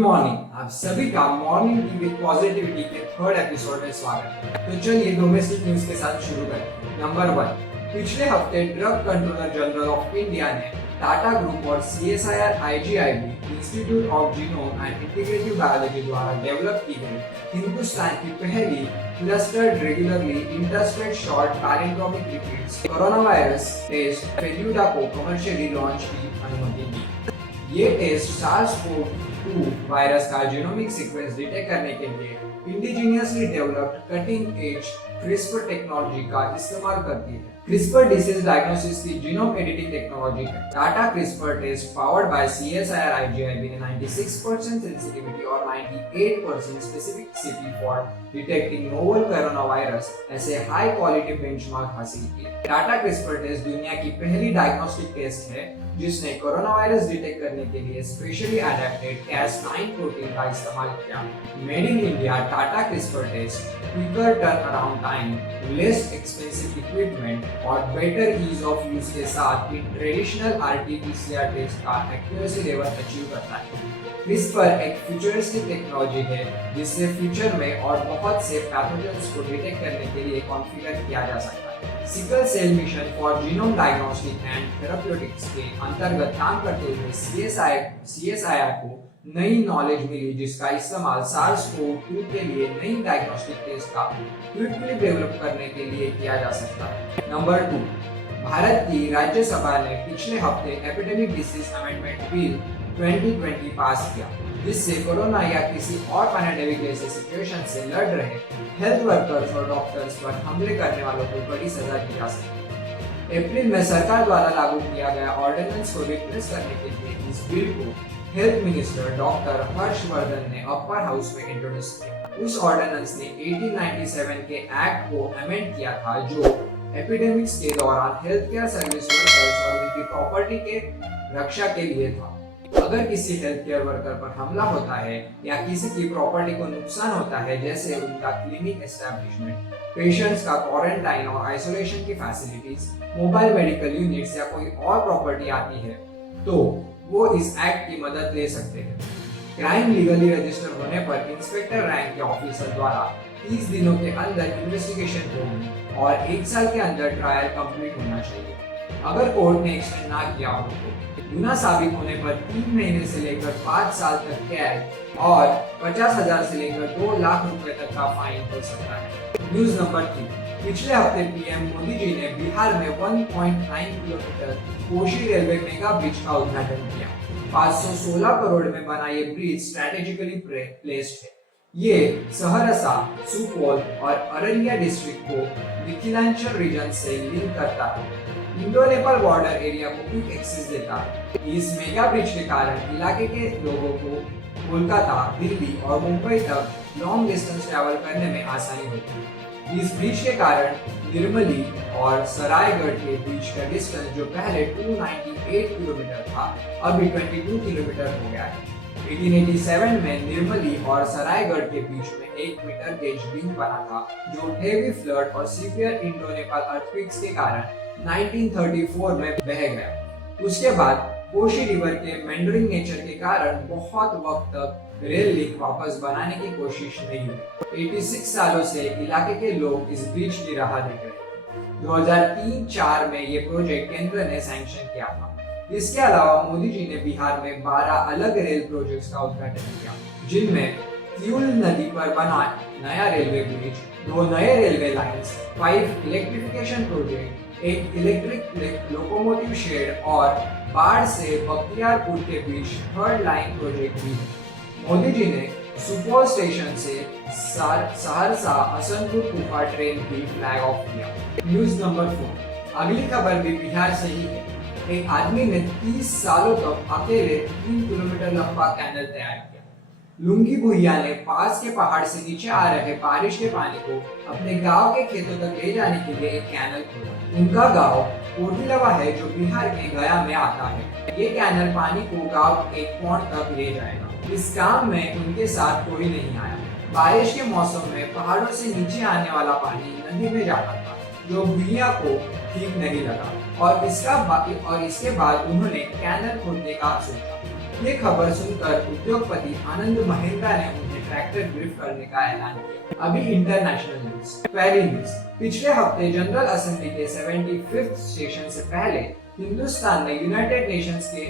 Morning, आप सभी का मॉर्निंग टी विद पॉजिटिविटी के थर्ड एपिसोड में स्वागत है। तो चलिए डोमेस्टिक न्यूज के साथ शुरू करें। नंबर 1, पिछले हफ्ते drug controller general of India ने टाटा ग्रुप और CSIR IGIB institute of genome and integrative biology द्वारा डेवलप की गई हिंदुस्तान की पहली clustered regularly interspaced short palindromic repeats corona virus test Feluda को कमर्शियली लॉन्च की अनुमति दी। ये टेस्ट SARS-CoV-2 वायरस का जीनोमिक सीक्वेंस डिटेक्ट करने के लिए indigenously developed cutting edge CRISPR technology का इस्तेमाल करती है। CRISPR डिसीज डायग्नोसिस की जीनोम एडिटिंग टेक्नोलॉजी है। Tata CRISPR test powered by CSIR IGIB ने 96% सेंसिटिविटी और 98% specificity for detecting novel corona virus ऐसे हाई क्वालिटी बेंचमार्क हासिल किए। टाटा CRISPR टेस्ट दुनिया की पहली डायग्नोस्टिक टेस्ट है जिसने कोरोना वायरस डिटेक्ट करने के लिए स्पेशली अडेप्टेड Cas9 प्रोटीन का इस्तेमाल किया। Made in India Tata CRISPR test quicker turn around time, less expensive equipment और बेटर ईज ऑफ यूज के साथ इन ट्रेडिशनल RT-PCR टेस्ट का एक्यूरेसी लेवल अचीव करता है। CRISPR एक फ्यूचरिस्टिक टेक्नोलॉजी है जिससे फ्यूचर में और बहुत से पैथोजेंस को डिटेक्ट करने के लिए कॉन्फ़िगर किया जा सकता है। Sickle cell mission for genome diagnostic and therapeutics के अंतर्गत काम करते हुए CSIR को नई नॉलेज मिली जिसका इस्तेमाल SARS-CoV-2 के लिए नई डायग्नोस्टिक टेस्ट का क्विकली डेवलप करने के लिए किया जा सकता है। नंबर 2, भारत की राज्यसभा ने पिछले हफ्ते एपिडेमिक डिसीज अमेंडमेंट बिल 2020 पास किया जिससे कोरोना या किसी और पैंडेमिक जैसे सिचुएशन से लड़ रहे हेल्थ वर्कर्स और डॉक्टर्स पर हमले करने वालों को बड़ी सजा दी जा सकती है। अप्रैल में सरकार द्वारा लागू किया गया ऑर्डिनेंस को रिप्लेस करने के लिए इस बिल को हेल्थ मिनिस्टर डॉक्टर हर्षवर्धन ने अपर हाउस में इंट्रोड्यूस किया। उस ऑर्डिनेंस ने 1897 के एक्ट को अमेंड किया था जो एपिडेमिक्स के दौरान हेल्थ केयर सर्विस वर्कर्स और उनकी प्रॉपर्टी के रक्षा के लिए था। अगर किसी हेल्थ केयर वर्कर पर हमला होता है या किसी की प्रॉपर्टी को नुकसान होता है जैसे उनका क्लिनिक एस्टैब्लिशमेंट, पेशेंट्स का क्वारंटाइन और आइसोलेशन की फैसिलिटीज, मोबाइल मेडिकल यूनिट्स या कोई और प्रॉपर्टी आती है तो वो इस एक्ट की मदद ले सकते हैं। क्राइम लीगली रजिस्टर होने पर इंस्पेक्टर रैंक के ऑफिसर द्वारा 30 दिनों के अंदर इन्वेस्टिगेशन होगी और 1 साल के अंदर ट्रायल कंप्लीट होना चाहिए। अगर कोर्ट ने एक्सटेंड ना किया हो तो गुनाह साबित होने पर 3 महीने से लेकर 5 साल तक कैद और 50,000 से लेकर 2 लाख रुपए तक का फाइन हो सकता है। न्यूज नंबर 3, पिछले हफ्ते पीएम मोदी जी ने बिहार में 1.9 kilometre Kosi railway mega bridge का उद्घाटन किया। 516 करोड़ में बना ये ब्रिज स्ट्रेटेजिकली प्लेस्ड है। ये सहरसा, सुपौल और अररिया डिस्ट्रिक्ट को मिथिलांचल रीजन से लिंक करता है। इंडो नेपाल बॉर्डर एरिया को क्विक एक्सेस देता है। इस मेगा ब्रिज के कारण इलाके के लोगों को कोलकाता, दिल्ली और मुंबई तक लॉन्ग डिस्टेंस ट्रैवल करने में आसानी होती है। इस ब्रिज के कारण निर्मली और सरायगढ़ के बीच का डिस्टेंस जो पहले 298 किलोमीटर था अभी 22 किलोमीटर हो गया है। 1887 में निर्मली और सरायगढ़ के बीच में 1 मीटर गेज लिंक बना था जो हेवी फ्लड और सीवियर इंडो नेपाल अर्थक्वेक्स के कारण 1934 में बह गया। उसके बाद कोशी रिवर के मेंडरिंग नेचर के कारण बहुत वक्त तक रेल लिंक वापस बनाने की कोशिश नहीं हुई। 86 सालों से इलाके के लोग इस ब्रिज की राह देख रहे थे। 2003-04 में ये प्रोजेक्ट केंद्र ने सैंक्शन किया था। इसके अलावा मोदी जी ने बिहार में 12 अलग रेल प्रोजेक्ट्स का उद्घाटन किया जिनमें क्यूल नदी पर बना नया रेलवे ब्रिज, 2 नए रेलवे लाइंस, 5 इलेक्ट्रिफिकेशन प्रोजेक्ट, एक इलेक्ट्रिक लोकोमोटिव शेड और बाढ़ से बख्तियारपुर के बीच 3rd लाइन प्रोजेक्ट भी है। मोदी जी ने सुपौल स्टेशन से सहरसा हसनपुर कुफा ट्रेन भी फ्लैग ऑफ किया। न्यूज नंबर 4, अगली खबर भी बिहार से ही है। एक आदमी ने 30 सालों तक अकेले 3 किलोमीटर लंबा कैनल तैयार किया। लुंगी भुइया ने पास के पहाड़ से नीचे आ रहे बारिश के पानी को अपने गांव के खेतों तक ले जाने के लिए एक कैनल खोदा। उनका गांव कोटिलवा है जो बिहार के गया में आता है। ये कैनल पानी को गांव के एक पॉइंट तक ले जाएगा। इस काम में उनके साथ कोई नहीं आया। बारिश के मौसम में पहाड़ों से नीचे आने वाला पानी नदी में जाता था जो भुइया को ठीक नहीं लगा और इसके बाद उन्होंने कैनल खोदने का सोचा। ये खबर सुनकर उद्योगपति आनंद महिंद्रा ने उन्हें ट्रैक्टर गिफ्ट करने का ऐलान किया। अभी इंटरनेशनल न्यूज। पहली न्यूज, पिछले हफ्ते जनरल असेंबली के 75th सेशन से पहले हिंदुस्तान ने यूनाइटेड नेशंस के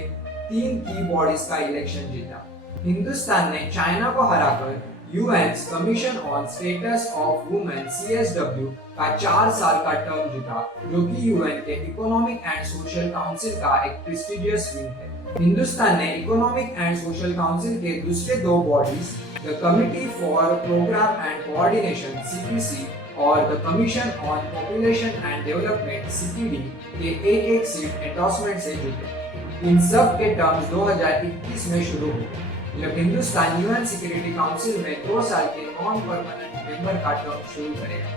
3 की बॉडीज का इलेक्शन जीता। हिंदुस्तान ने चाइना को हराकर UN commission on status of women (CSW) का 4 साल का टर्म जीता, जो कि यूएन के इकोनॉमिक एंड सोशल काउंसिल का एक प्रेस्टिजियस विंग है। हिंदुस्तान ने इकोनॉमिक एंड सोशल काउंसिल के दूसरे 2 bodies, the committee for programme and coordination (CPC) और the commission on population and development (CPD) के एक सीट एंडोर्समेंट से जीते। इन सब के टर्म्स 2021 में शुरू हुए, जब हिंदुस्तान यूएन सिक्योरिटी काउंसिल में 2 साल के नॉन परमानेंट मेंबर का टर्म शुरू करेगा।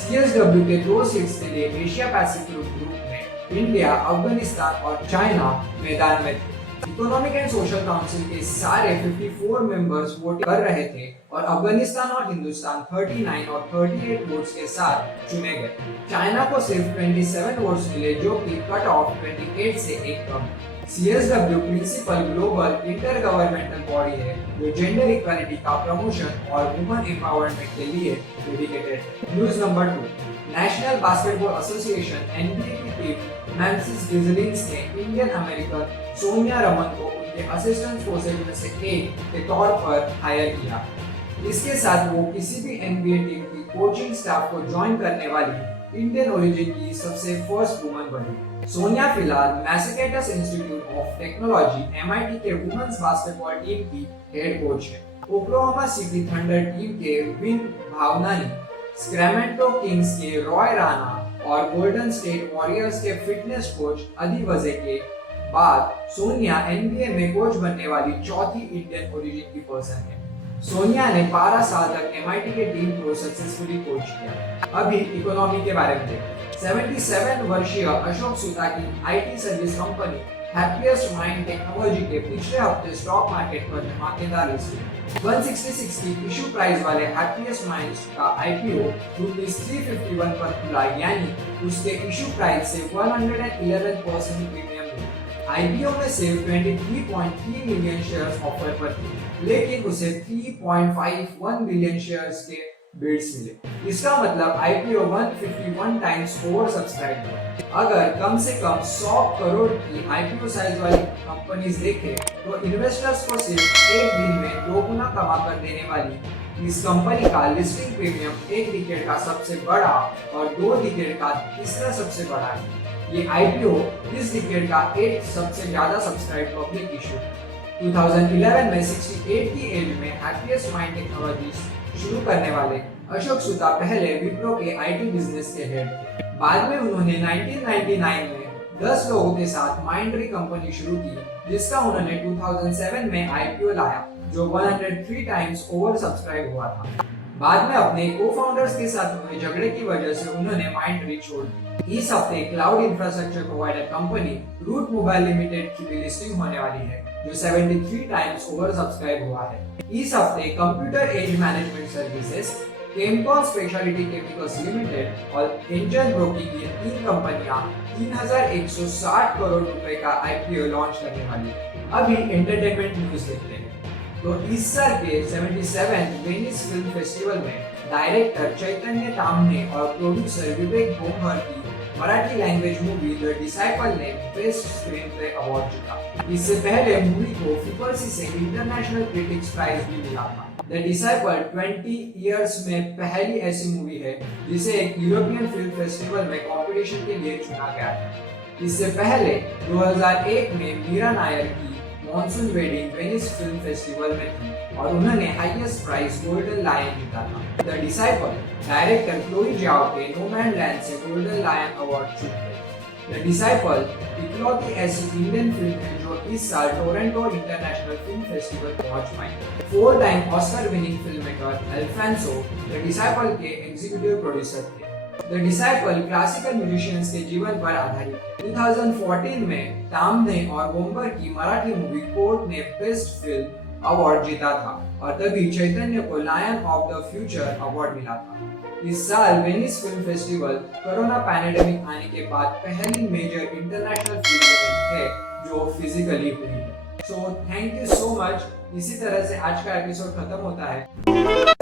CSW के 2 सीट्स के लिए एशिया पैसिफिक ग्रुप में इंडिया, अफगानिस्तान और चाइना मैदान में थे। इकोनॉमिक एंड सोशल काउंसिल के सारे 54 मेंबर्स वोट कर रहे थे और अफगानिस्तान और हिंदुस्तान 39 और 38 वोट्स के साथ चुने गए। चाइना को सिर्फ 27 वोट्स मिले, जो कि कट ऑफ 28 से एक कम। CSW principal global intergovernmental body है, जो जेंडर इक्वालिटी का प्रमोशन और वुमेन एम्पावरमेंट के लिए डेडिकेटेड है। News number 2, national basketball association (NBA) की टीम मेम्फिस ग्रिज़लीज ने इंडियन अमेरिकन सोनिया रमन को उनके असिस्टेंट कोचेज में से एक के तौर पर हायर किया। इसके साथ वो किसी भी NBA टीम की कोचिंग स्टाफ को ज्वाइन करने वाली इंडियन ओरिजिन की सबसे फर्स्ट वुमन बनी। सोनिया फिलहाल Massachusetts institute of technology (MIT) के वुमेन्स बास्केटबॉल टीम की हेड कोच है। ओक्लाहोमा सिटी थंडर टीम के विन भावनानी, सैक्रामेंटो किंग्स के रॉय राणा और गोल्डन स्टेट वॉरियर्स के फिटनेस कोच अदी वजे के बाद सोनिया NBA में कोच बनने वाली चौथी इंडियन ओरिजिन की पर्सन है। सोनिया ने 12 साल तक MIT के टीम को सक्सेसफुली कोच किया। अभी इकोनॉमी के बारे में देखते हैं। 77 वर्षीय अशोक सुता की IT service company happiest mind technology के पिछले हफ्ते स्टॉक मार्केट पर धमाकेदार लिस्टिंग। 166 की इशू प्राइस वाले हैप्पीएस्ट माइंड्स का IPO ₹351 पर खुला, यानी उसके इशू प्राइस से 111% प्रीमियम मिला। IPO में सिर्फ 23.3 मिलियन शेयर्स ऑफर पर थे, लेकिन उसे 3.51 बिलियन शेयर्स के बिड्स मिले। इसका मतलब IPO 151 टाइम्स ओवर सब्सक्राइब हुआ। अगर कम से कम 100 करोड़ की IPO साइज वाली कंपनीज देखें, तो इन्वेस्टर्स को सिर्फ एक दिन में 2 गुना कमा कर देने वाली इस कंपनी का लिस्टिंग प्रीमियम 1 डिकेड का सबसे बड़ा और 2 डिकेड का तीसरा सबसे बड़ा है। ये IPO इस डिकेड का 8 सबसे ज्यादा सब्सक्राइब पब्लिक इशू। 2011 में 68 की एज में हैप्पीएस्ट माइंड टेक्नोलॉजीज शुरू करने वाले अशोक सुता पहले विप्रो के IT बिजनेस के हेड थे। बाद में उन्होंने 1999 में 10 लोगों के साथ माइंडरी कंपनी शुरू की, जिसका उन्होंने 2007 में IPO लाया, जो 103 टाइम्स ओवर सब्सक्राइब हुआ था। बाद में अपने को-फाउंडर्स के साथ हुए झगड़े की वजह से उन्होंने माइंडरी छोड़ दी। इस हफ्ते cloud infrastructure provider company Route Mobile Limited की भी लिस्टिंग होने वाली है, जो 73 टाइम्स ओवर सब्सक्राइब हुआ है। इस हफ्ते Computer Age Management Services, Chemcon Speciality Chemicals Limited और एंजल ब्रोकिंग की 3 कंपनियां 3160 करोड़ रुपए का IPO लॉन्च करने वाली है। अभी एंटरटेनमेंट न्यूज देखते हैं। तो इस साल के 77वें वेनिस फिल्म फेस्टिवल में डायरेक्टर चैतन्य ताम्हने और प्रोड्यूसर विवेक भोमहर की Marathi language movie the disciple ने बेस्ट स्क्रीन प्ले अवार्ड जीता। इससे पहले मूवी को FIPRC से इंटरनेशनल क्रिटिक्स प्राइज भी मिला था। द डिसाइपल 20 इयर्स में पहली ऐसी मूवी है जिसे एक यूरोपियन फिल्म फेस्टिवल में कंपटीशन के लिए चुना गया था। इससे पहले 2001 में मीरा नायर की monsoon wedding Venice film festival में थी और उन्होंने हाईएस्ट प्राइज गोल्डन लायन जीता था। द डिसाइपल डायरेक्टर क्लोई जाओ के नोमैडलैंड से गोल्डन लायन अवार्ड जीत गए। द डिसाइपल इकलौती ऐसी इंडियन फिल्म है जो इस साल टोरंटो इंटरनेशनल फिल्म फेस्टिवल पहुंच पाई। 4 time Oscar winning film maker Alfonso de disciple के एग्जीक्यूटिव प्रोड्यूसर थे। द डिसाइपल क्लासिकल म्यूजिशियंस के जीवन पर आधारित है। 2014 में ताम्हने और बोम्बर की मराठी मूवी कोर्ट ने बेस्ट फिल्म अवार्ड जीता था और तभी चैतन्य को Lion of the Future award मिला था। इस साल Venice film festival corona pandemic आने के बाद पहली मेजर इंटरनेशनल फिल्म इवेंट है जो फिजिकली हुई है। So thank you so much. इसी तरह से आज का एपिसोड खत्म होता है।